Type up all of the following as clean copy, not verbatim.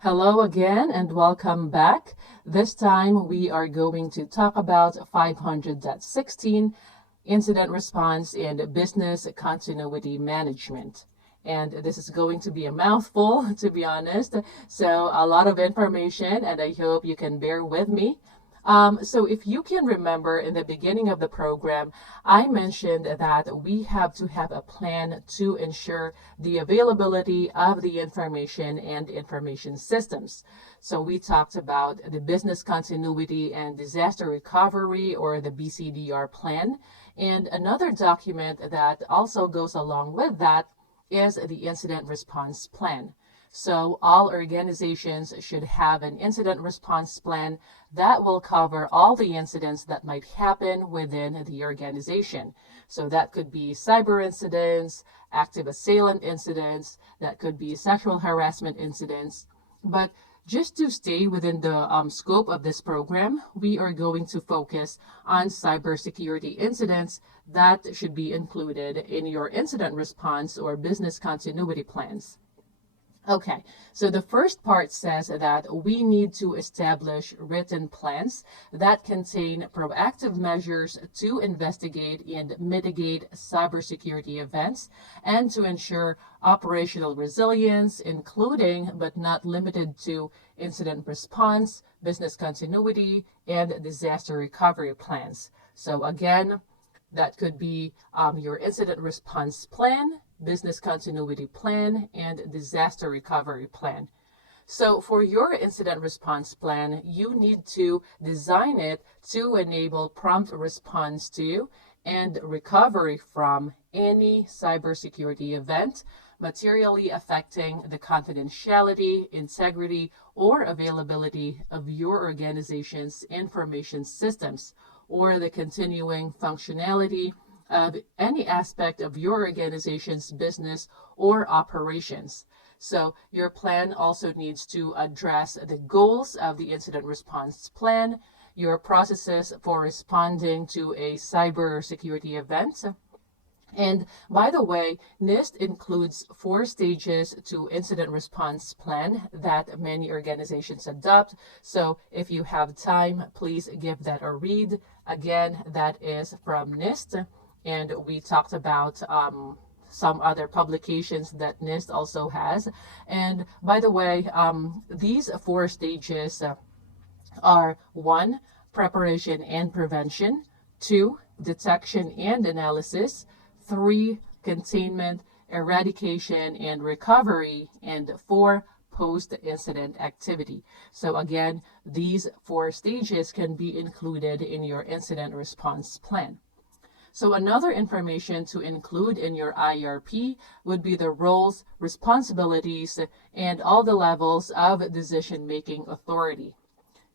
Hello again and welcome back. This time we are going to talk about 500.16 incident response and business continuity management. And this is going to be a mouthful, to be honest. So a lot of information, and I hope you can bear with me. So if you can remember in the beginning of the program, I mentioned that we have to have a plan to ensure the availability of the information and information systems. So we talked about the business continuity and disaster recovery, or the BCDR plan. And another document that also goes along with that is the incident response plan. So all organizations should have an incident response plan that will cover all the incidents that might happen within the organization. So that could be cyber incidents, active assailant incidents, that could be sexual harassment incidents. But just to stay within the scope of this program, we are going to focus on cybersecurity incidents that should be included in your incident response or business continuity plans. Okay, so the first part says that we need to establish written plans that contain proactive measures to investigate and mitigate cybersecurity events and to ensure operational resilience, including but not limited to incident response, business continuity, and disaster recovery plans. So again, that could be your incident response plan, business continuity plan, and disaster recovery plan. So for your incident response plan, you need to design it to enable prompt response to and recovery from any cybersecurity event materially affecting the confidentiality, integrity, or availability of your organization's information systems, or the continuing functionality of any aspect of your organization's business or operations. So your plan also needs to address the goals of the incident response plan, your processes for responding to a cybersecurity event. And by the way, NIST includes 4 stages to incident response plan that many organizations adopt. So if you have time, please give that a read. Again, that is from NIST. And we talked about some other publications that NIST also has. And by the way, these 4 stages are 1, preparation and prevention, 2, detection and analysis, 3, containment, eradication and recovery, and 4, post-incident activity. So again, these 4 stages can be included in your incident response plan. So another information to include in your IRP would be the roles, responsibilities, and all the levels of decision-making authority.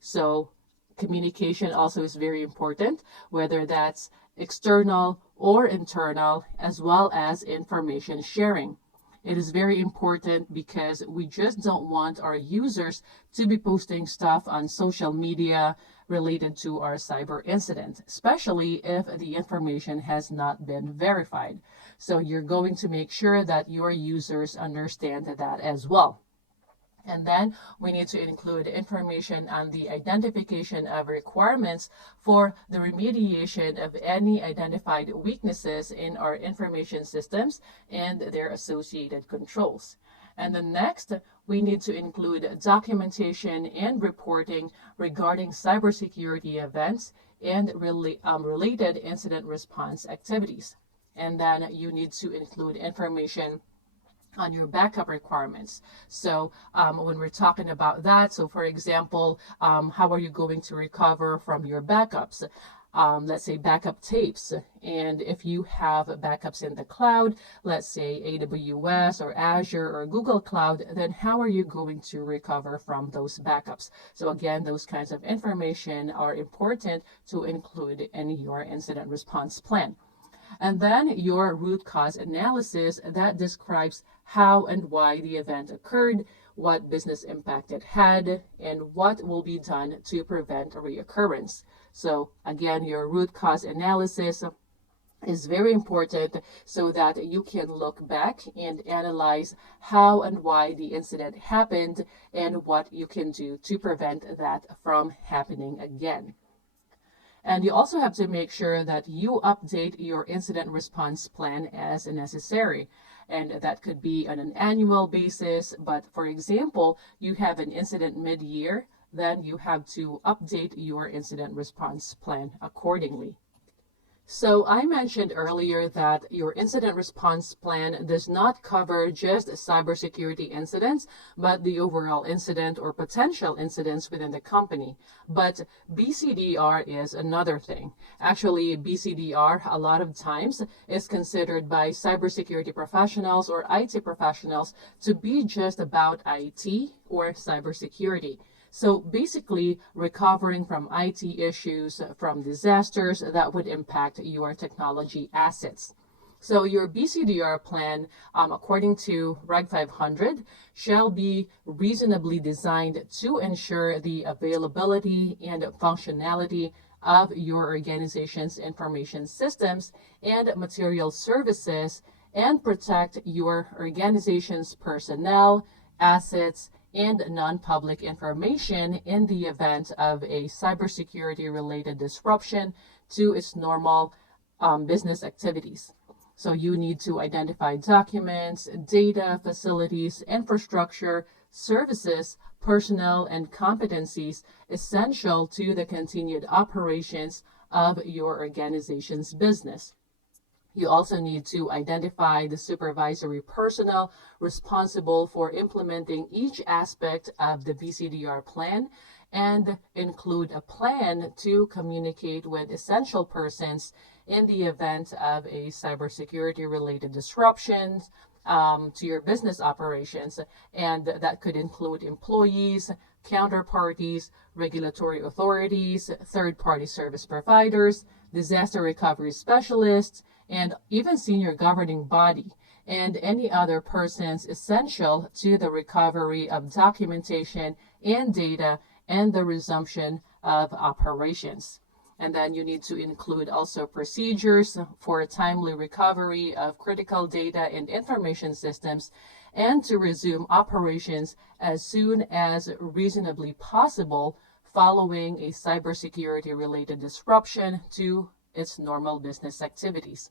So communication also is very important, whether that's external or internal, as well as information sharing. It is very important because we just don't want our users to be posting stuff on social media related to our cyber incident, especially if the information has not been verified. So you're going to make sure that your users understand that as well. And then we need to include information on the identification of requirements for the remediation of any identified weaknesses in our information systems and their associated controls. And then next, we need to include documentation and reporting regarding cybersecurity events and related incident response activities. And then you need to include information on your backup requirements. So when we're talking about that, so for example, how are you going to recover from your backups? Let's say backup tapes. And if you have backups in the cloud, let's say AWS or Azure or Google Cloud, then how are you going to recover from those backups? So again, those kinds of information are important to include in your incident response plan. And then your root cause analysis that describes how and why the event occurred, what business impact it had, and what will be done to prevent a reoccurrence. So again, your root cause analysis is very important so that you can look back and analyze how and why the incident happened and what you can do to prevent that from happening again. And you also have to make sure that you update your incident response plan as necessary. And that could be on an annual basis. But for example, you have an incident mid-year, then you have to update your incident response plan accordingly. So I mentioned earlier that your incident response plan does not cover just cybersecurity incidents, but the overall incident or potential incidents within the company. But BCDR is another thing. Actually, BCDR a lot of times is considered by cybersecurity professionals or IT professionals to be just about IT or cybersecurity. So basically, recovering from IT issues, from disasters that would impact your technology assets. So your BCDR plan, according to Reg 500, shall be reasonably designed to ensure the availability and functionality of your organization's information systems and material services and protect your organization's personnel, assets, and non-public information in the event of a cybersecurity-related disruption to its normal business activities. So you need to identify documents, data, facilities, infrastructure, services, personnel, and competencies essential to the continued operations of your organization's business. You also need to identify the supervisory personnel responsible for implementing each aspect of the BCDR plan and include a plan to communicate with essential persons in the event of a cybersecurity related disruptions to your business operations. And that could include employees, counterparties, regulatory authorities, third-party service providers, disaster recovery specialists, and even senior governing body, and any other persons essential to the recovery of documentation and data and the resumption of operations. And then you need to include also procedures for timely recovery of critical data and information systems and to resume operations as soon as reasonably possible following a cybersecurity related disruption to its normal business activities.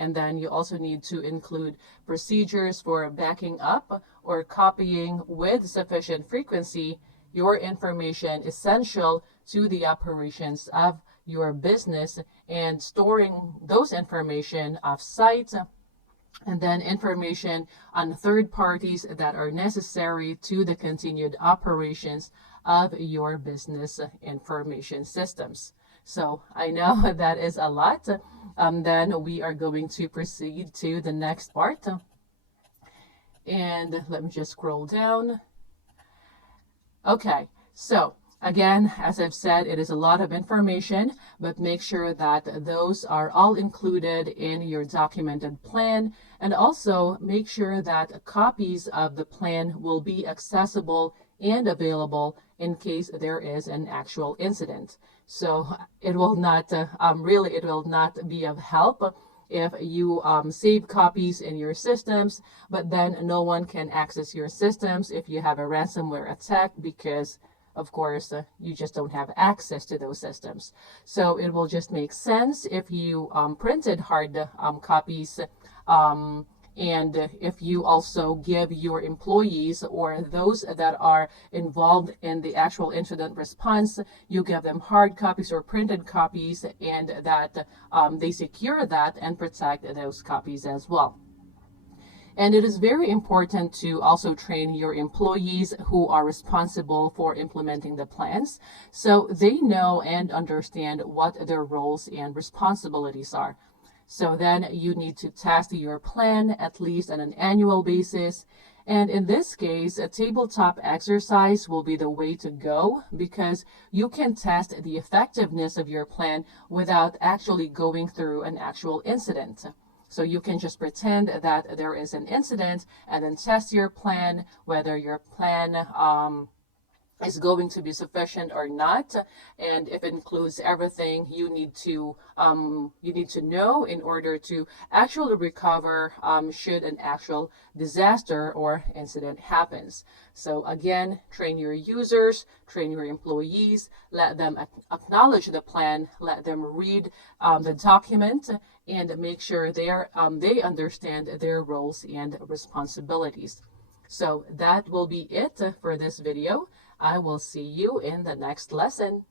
And then you also need to include procedures for backing up or copying with sufficient frequency your information essential to the operations of your business and storing those information off-site, and then information on third parties that are necessary to the continued operations of your business information systems. So I know that is a lot. Then we are going to proceed to the next part. And let me just scroll down. Okay, so again, as I've said, it is a lot of information, but make sure that those are all included in your documented plan. And also make sure that copies of the plan will be accessible and available in case there is an actual incident. So it will not, it will not be of help if you save copies in your systems, but then no one can access your systems if you have a ransomware attack because, of course, you just don't have access to those systems. So it will just make sense if you printed hard copies and if you also give your employees or those that are involved in the actual incident response, you give them hard copies or printed copies, and that they secure that and protect those copies as well. And it is very important to also train your employees who are responsible for implementing the plans so they know and understand what their roles and responsibilities are. So then you need to test your plan at least on an annual basis. And in this case, a tabletop exercise will be the way to go because you can test the effectiveness of your plan without actually going through an actual incident. So you can just pretend that there is an incident and then test your plan, whether your plan is going to be sufficient or not, and if it includes everything you need to know in order to actually recover should an actual disaster or incident happens. So again, train your users, train your employees, let them acknowledge the plan, let them read the document, and make sure they understand their roles and responsibilities. So that will be it for this video. I will see you in the next lesson.